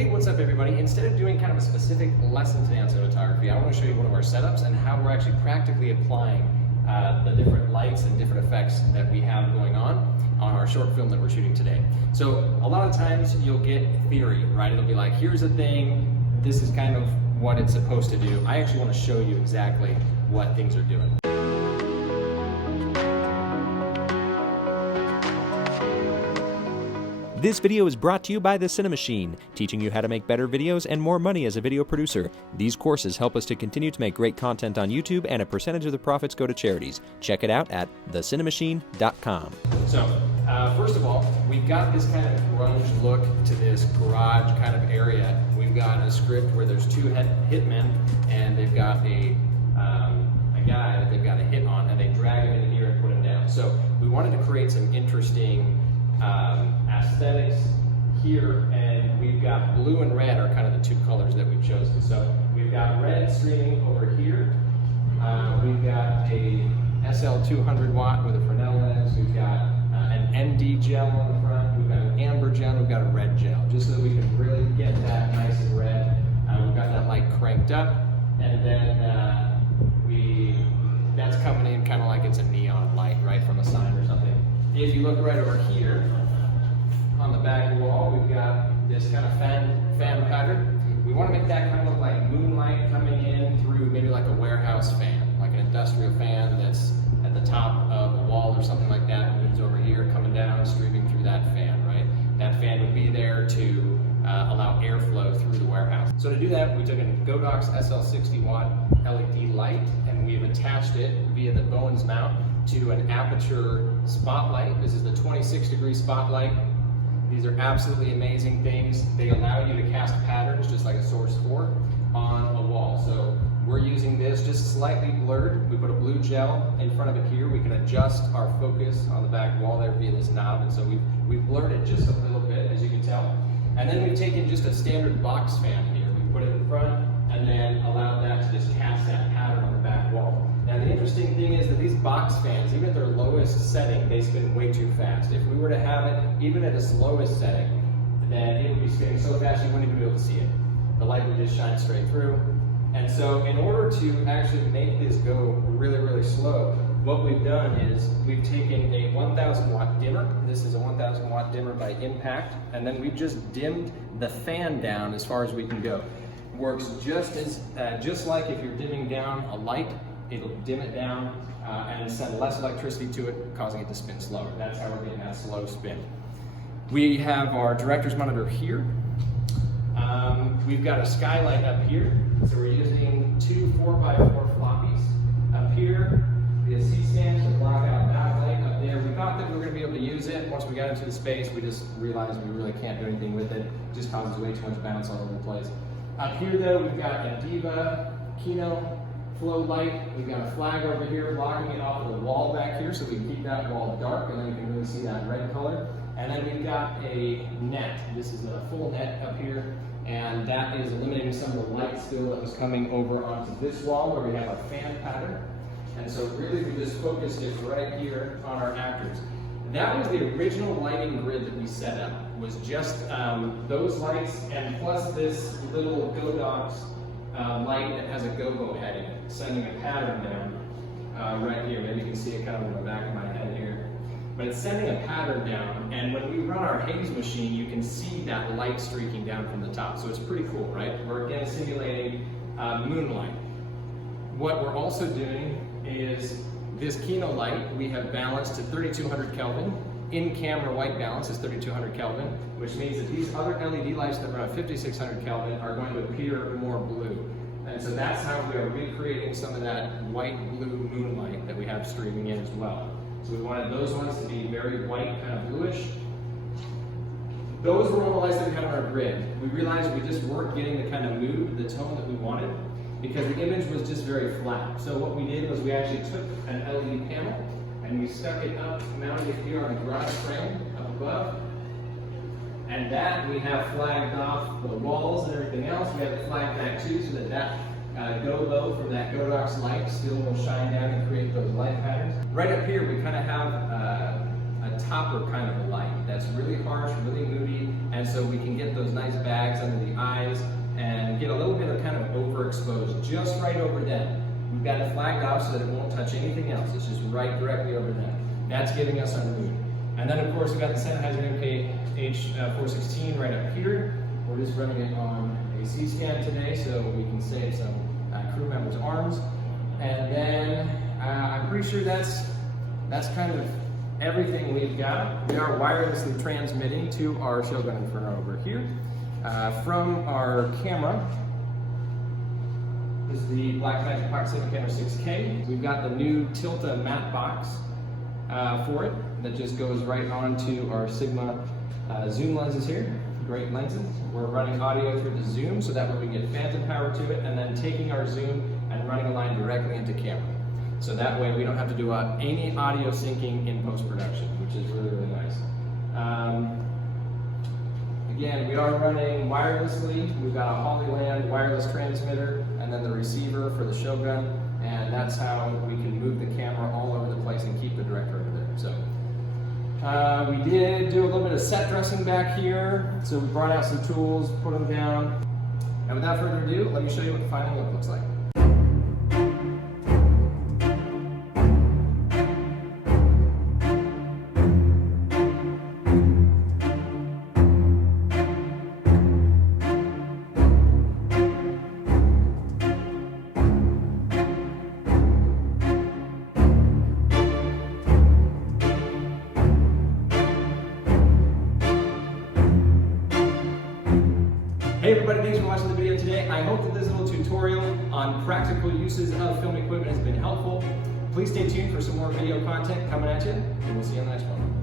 Hey, what's up everybody? Instead of doing kind of a specific lesson today on cinematography, I want to show you one of our setups and how we're actually practically applying the different lights and different effects that we have going on our short film that we're shooting today. So a lot of times you'll get theory, right? It'll be like, here's a thing, this is kind of what it's supposed to do. I actually want to show you exactly what things are doing. This video is brought to you by the Cinemachine, teaching you how to make better videos and more money as a video producer. These courses help us to continue to make great content on YouTube, and a percentage of the profits go to charities. Check it out at thecinemachine.com. So, first of all, we've got this kind of grunge look to this garage kind of area. We've got a script where there's two hitmen, and they've got a guy that they've got a hit on, and they drag him in here and put him down. So we wanted to create some interesting aesthetics here, and we've got blue and red are kind of the two colors that we've chosen. So we've got red streaming over here. We've got a SL 200 watt with a Fresnel lens. We've got an ND gel on the front. We've got an amber gel. We've got a red gel, just so that we can really get that nice and red. We've got that light cranked up, and then that's coming in kind of like it's a neon light, right, from a sign or something. If you look right over here on the back wall, we've got this kind of fan pattern. We want to make that kind of look like moonlight coming in through maybe like a warehouse fan, like an industrial fan that's at the top of a wall or something like that. Moon's over here coming down, streaming through that fan, right? That fan would be there to allow airflow through the warehouse. So to do that, we took a Godox SL 60 watt LED light, and we've attached it via the Bowens mount to an aperture spotlight. This is the 26-degree spotlight. These are absolutely amazing things. They allow you to cast patterns just like a Source 4 on a wall. So we're using this just slightly blurred. We put a blue gel in front of it here. We can adjust our focus on the back wall there via this knob, and so we've blurred it just a little bit, as you can tell. And then we've taken just a standard box fan here. We put it in front and then allowed that to just cast that pattern on the back wall. Now the interesting thing is that these box fans, even at their lowest setting, they spin way too fast. If we were to have it even at its lowest setting, then it would be spinning so fast you wouldn't even be able to see it. The light would just shine straight through. And so in order to actually make this go really, really slow, what we've done is we've taken a 1000 watt dimmer. This is a 1000 watt dimmer by Impact, and then we've just dimmed the fan down as far as we can go. Works just like if you're dimming down a light. It'll dim it down and send less electricity to it, causing it to spin slower. That's how we're getting that slow spin. We have our director's monitor here. We've got a skylight up here. So we're using two 4x4 floppies up here. The C-stand to block out that light up there. We thought that we were going to be able to use it. Once we got into the space, we just realized we really can't do anything with it. It just causes way too much bounce all over the place. Up here though, we've got a Diva Kino flow light. We've got a flag over here blocking it off of the wall back here, so we can keep that wall dark, and then you can really see that red color. And then we've got a net. This is a full net up here, and that is eliminating some of the light still that was coming over onto this wall where we have a fan pattern. And so really we just focused it right here on our actors. That was the original lighting grid that we set up, was just those lights and plus this little Godox light that has a go-go head in it, sending a pattern down right here. Maybe you can see it kind of in the back of my head here. But it's sending a pattern down, and when we run our haze machine, you can see that light streaking down from the top. So it's pretty cool, right? We're again simulating moonlight. What we're also doing is this Kino light we have balanced to 3200 Kelvin. In-camera white balance is 3200 Kelvin, which means that these other LED lights that run at 5600 Kelvin are going to appear more blue. And so that's how we are recreating some of that white-blue moonlight that we have streaming in as well. So we wanted those ones to be very white, kind of bluish. Those were all the lights that we had on our grid. We realized we just weren't getting the kind of mood, the tone that we wanted, because the image was just very flat. So what we did was we actually took an LED panel and we stuck it up, mounted it here on the garage frame up above. And that we have flagged off the walls and everything else. We have it flagged back too, so that go-low from that Godox light still will shine down and create those light patterns. Right up here we kind of have a topper kind of light that's really harsh, really moody, and so we can get those nice bags under the eyes and get a little bit of kind of overexposed just right over them. We've got it flagged off so that it won't touch anything else. It's just right directly over them. That's giving us our mood. And then of course we've got the Sennheiser MK-H416 right up here. We're just running it on a C-stand today so we can save some crew members' arms. And then I'm pretty sure that's kind of everything we've got. We are wirelessly transmitting to our Shogun Inferno over here. From our camera, this is the Blackmagic Pocket Cinema Camera 6K. We've got the new Tilta matte box for it that just goes right onto our Sigma zoom lenses here. Great lenses. We're running audio through the zoom so that way we get phantom power to it, and then taking our zoom and running a line directly into camera. So that way we don't have to do any audio syncing in post-production, which is really, really nice. Again, we are running wirelessly. We've got a Hollyland wireless transmitter and then the receiver for the Shogun, and that's how we can move the camera all over the place and keep the director over there. So we did do a little bit of set dressing back here. So we brought out some tools, put them down. And without further ado, let me show you what the final look looks like. Hey everybody, thanks for watching the video today. I hope that this little tutorial on practical uses of film equipment has been helpful. Please stay tuned for some more video content coming at you, and we'll see you on the next one.